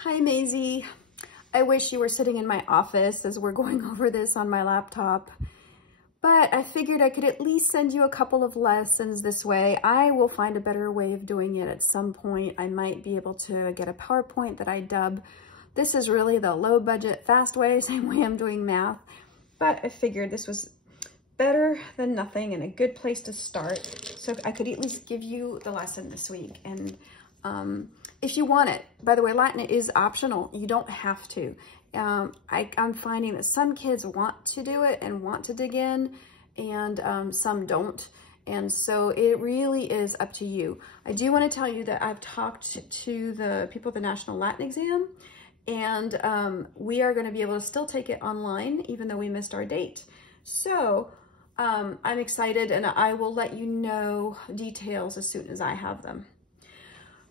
Hi, Maisie. I wish you were sitting in my office as we're going over this on my laptop, but I figured I could at least send you a couple of lessons this way. I will find a better way of doing it at some point. I might be able to get a PowerPoint that I dub. This is really the low budget, fast way, same way I'm doing math, but I figured this was better than nothing and a good place to start. So I could at least give you the lesson this week. And if you want it, by the way, Latin is optional. You don't have to. I'm finding that some kids want to do it and want to dig in, and some don't. And so it really is up to you. I do want to tell you that I've talked to the people at the National Latin Exam, and we are going to be able to still take it online, even though we missed our date. So I'm excited, and I will let you know details as soon as I have them.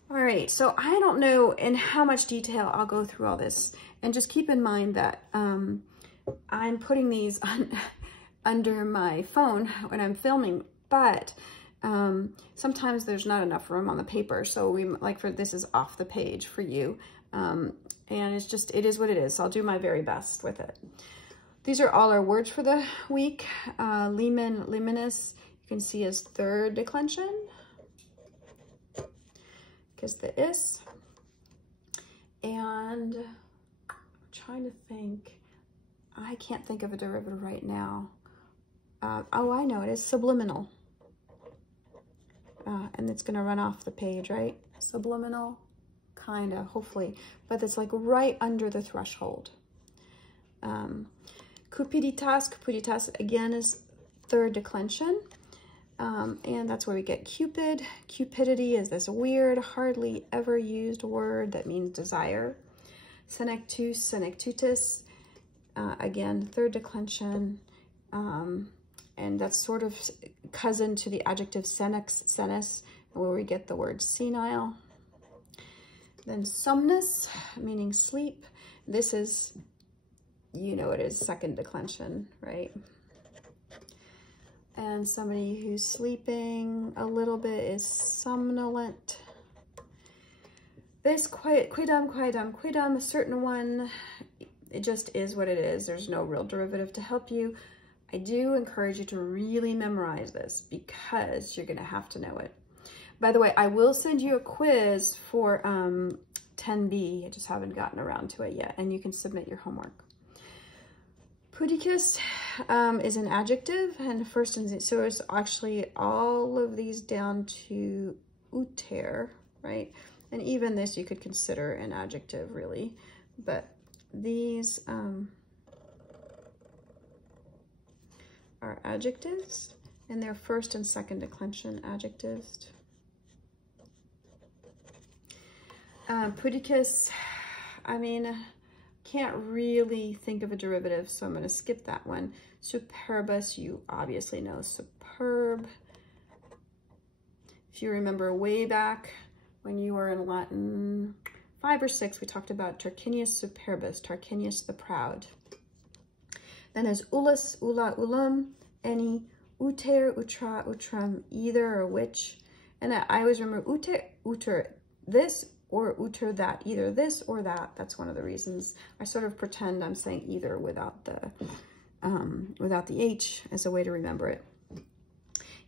All right, so I don't know in how much detail I'll go through all this. And just keep in mind that I'm putting these under my phone when I'm filming, but sometimes there's not enough room on the paper. So this is off the page for you. And it is what it is. So I'll do my very best with it. These are all our words for the week. Limen, liminus, you can see as third declension, because the is. And I'm trying to think, I can't think of a derivative right now. Oh, I know, it is subliminal. And it's gonna run off the page, right? Subliminal, kinda, hopefully. But it's like right under the threshold. Cupiditas again is third declension. And that's where we get Cupid. Cupidity is this weird, hardly ever used word that means desire. Senectus, senectutus, again, third declension. And that's sort of cousin to the adjective senex, senes, where we get the word senile. Then somnus, meaning sleep. This is, you know, it is second declension, right? And somebody who's sleeping a little bit is somnolent. This quidam, a certain one, it just is what it is. There's no real derivative to help you. I do encourage you to really memorize this because you're gonna have to know it. By the way, I will send you a quiz for 10B. I just haven't gotten around to it yet, and you can submit your homework. Pudicus is an adjective, and first, so it's actually all of these down to uter, right? And even this you could consider an adjective, really. But these are adjectives, and they're first and second declension adjectives. Pudicus, I mean, can't really think of a derivative, so I'm going to skip that one. Superbus, you obviously know superb. If you remember way back when you were in Latin 5 or 6, we talked about Tarquinius superbus, Tarquinius the proud. Then there's ulus, ulla, ullum, any, uter, utra, utrum, either or which. And I always remember uter, uter, this, or uter that, either this or that. That's one of the reasons I sort of pretend I'm saying either without the H as a way to remember it.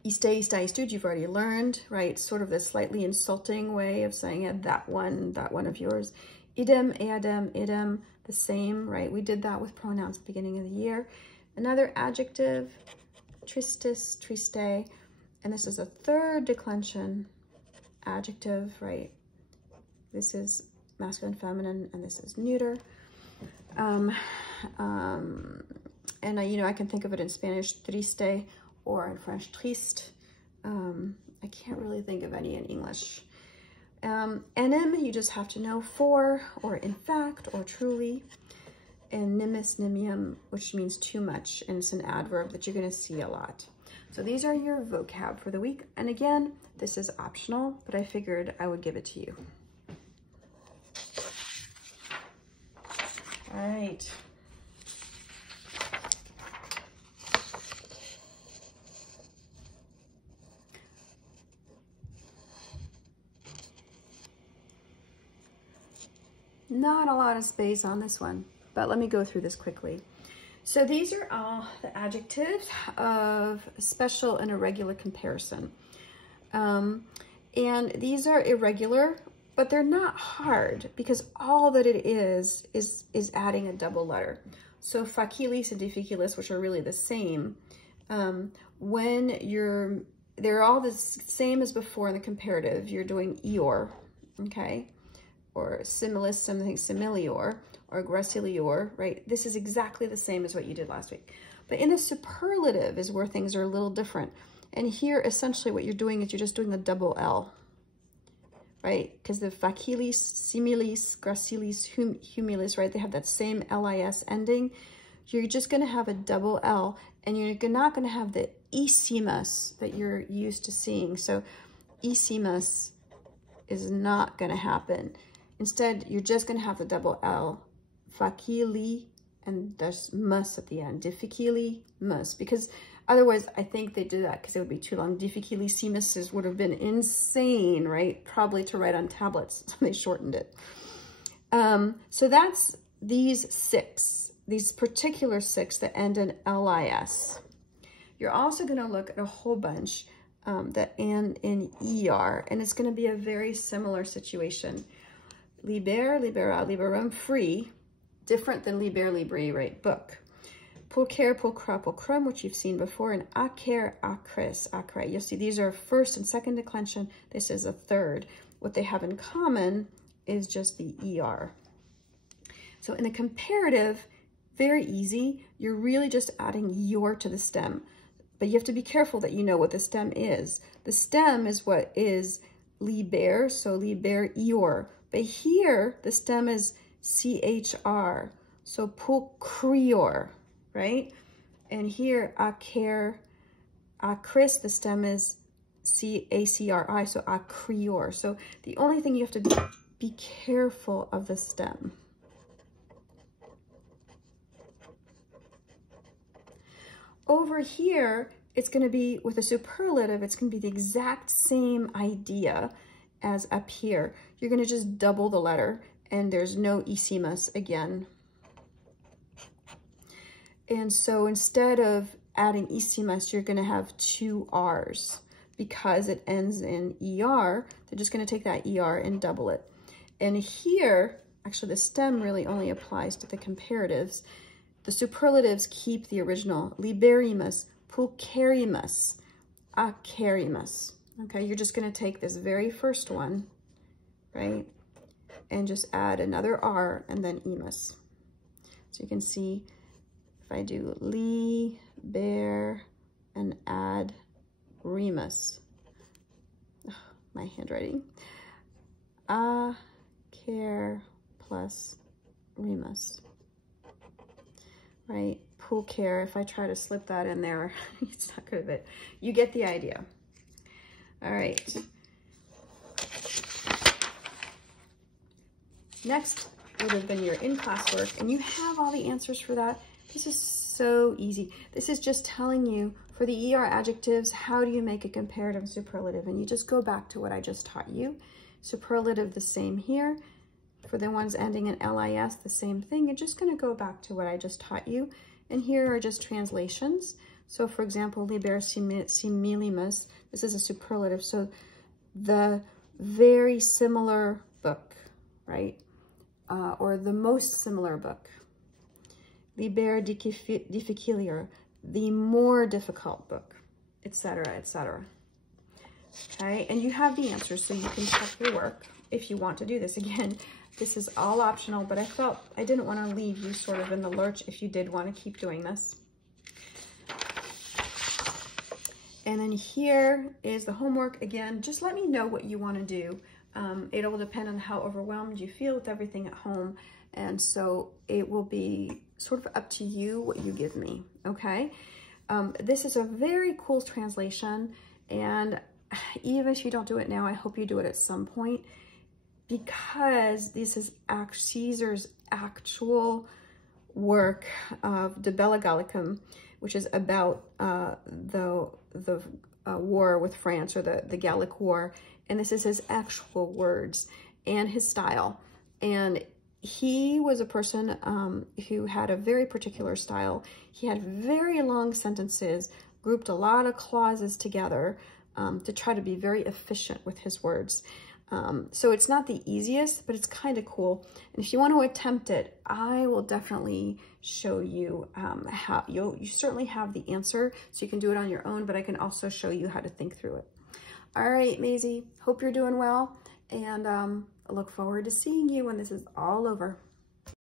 Iste, iste, istud, you've already learned, right? Sort of this slightly insulting way of saying it, that one of yours. Idem, eadem, idem, the same, right? We did that with pronouns at the beginning of the year. Another adjective, tristis, triste, and this is a third declension adjective, right? This is masculine, feminine, and this is neuter. And you know, I can think of it in Spanish, triste, or in French, triste. I can't really think of any in English. Enem, you just have to know for, or in fact, or truly. And nimis, nimium, which means too much, and it's an adverb that you're gonna see a lot. So these are your vocab for the week. And again, this is optional, but I figured I would give it to you. All right. Not a lot of space on this one, but let me go through this quickly. So these are all the adjectives of special and irregular comparison. And these are irregular, but they're not hard because all that it is adding a double letter. So facilis and difficilis, which are really the same, they're all the same as before in the comparative. You're doing ior, okay? Or similis, something similior, or gracilior, right? This is exactly the same as what you did last week. But in the superlative is where things are a little different. And here, essentially, what you're doing is you're just doing a double L, right? Because the facilis, similis, gracilis, humilis, right? They have that same lis ending. You're just going to have a double L, and you're not going to have the isimus that you're used to seeing. So isimus is not going to happen. Instead, you're just going to have the double L, facili, and there's mus at the end, difficili, mus, because otherwise I think they did that because it would be too long. Difficilissimus would have been insane, right? Probably to write on tablets, so they shortened it. So that's these six, these particular six that end in lis. You're also going to look at a whole bunch that end in er, and it's going to be a very similar situation. Liber, libera, liberum, free, different than liber, libri, right? Book. Pulcher, pulcra, pulcrum, which you've seen before, and acer, acris, acre. You'll see these are first and second declension. This is a third. What they have in common is just the er. So in the comparative, very easy. You're really just adding your to the stem. But you have to be careful that you know what the stem is. The stem is what is liber, so liber ior. But here, the stem is chr, so pulcrior, right? And here, acer, acris, the stem is acri, so acrior. So the only thing you have to be careful of the stem. Over here, it's going to be, with a superlative, it's going to be the exact same idea as up here. You're going to just double the letter, and there's no isimus again. And so instead of adding isimus, you're going to have two r's. Because it ends in er, they're just going to take that er and double it. And here, actually the stem really only applies to the comparatives. The superlatives keep the original. Liberimus, pulcherimus, acerimus. Okay, you're just going to take this very first one, right, and just add another R and then emus. So you can see if I do liber and add remus, my handwriting, acer plus remus, right? Pulcher, if I try to slip that in there, it's not good of it. You get the idea. All right. Next would have been your in-class work, and you have all the answers for that. This is so easy. This is just telling you for the ER adjectives, how do you make a comparative and superlative? And you just go back to what I just taught you. Superlative, the same here. For the ones ending in LIS, the same thing. You're just going to go back to what I just taught you. And here are just translations. So for example, liber similimus, this is a superlative. So the very similar book, right? Or the most similar book. Liber difficilior, the more difficult book, etc., etc. Okay, and you have the answers, so you can check your work if you want to do this. Again, this is all optional, but I felt I didn't want to leave you sort of in the lurch if you did want to keep doing this. And then here is the homework. Again, just let me know what you want to do. It will depend on how overwhelmed you feel with everything at home. And so it will be sort of up to you what you give me, okay? This is a very cool translation. And even if you don't do it now, I hope you do it at some point, because this is Caesar's actual work of De Bella Gallicum, which is about the war with France, or the Gallic War. And this is his actual words and his style. And he was a person who had a very particular style. He had very long sentences, grouped a lot of clauses together to try to be very efficient with his words. So it's not the easiest, but it's kind of cool. And if you want to attempt it, I will definitely show you how. You certainly have the answer, so you can do it on your own, but I can also show you how to think through it. All right, Maisie, hope you're doing well, and I look forward to seeing you when this is all over.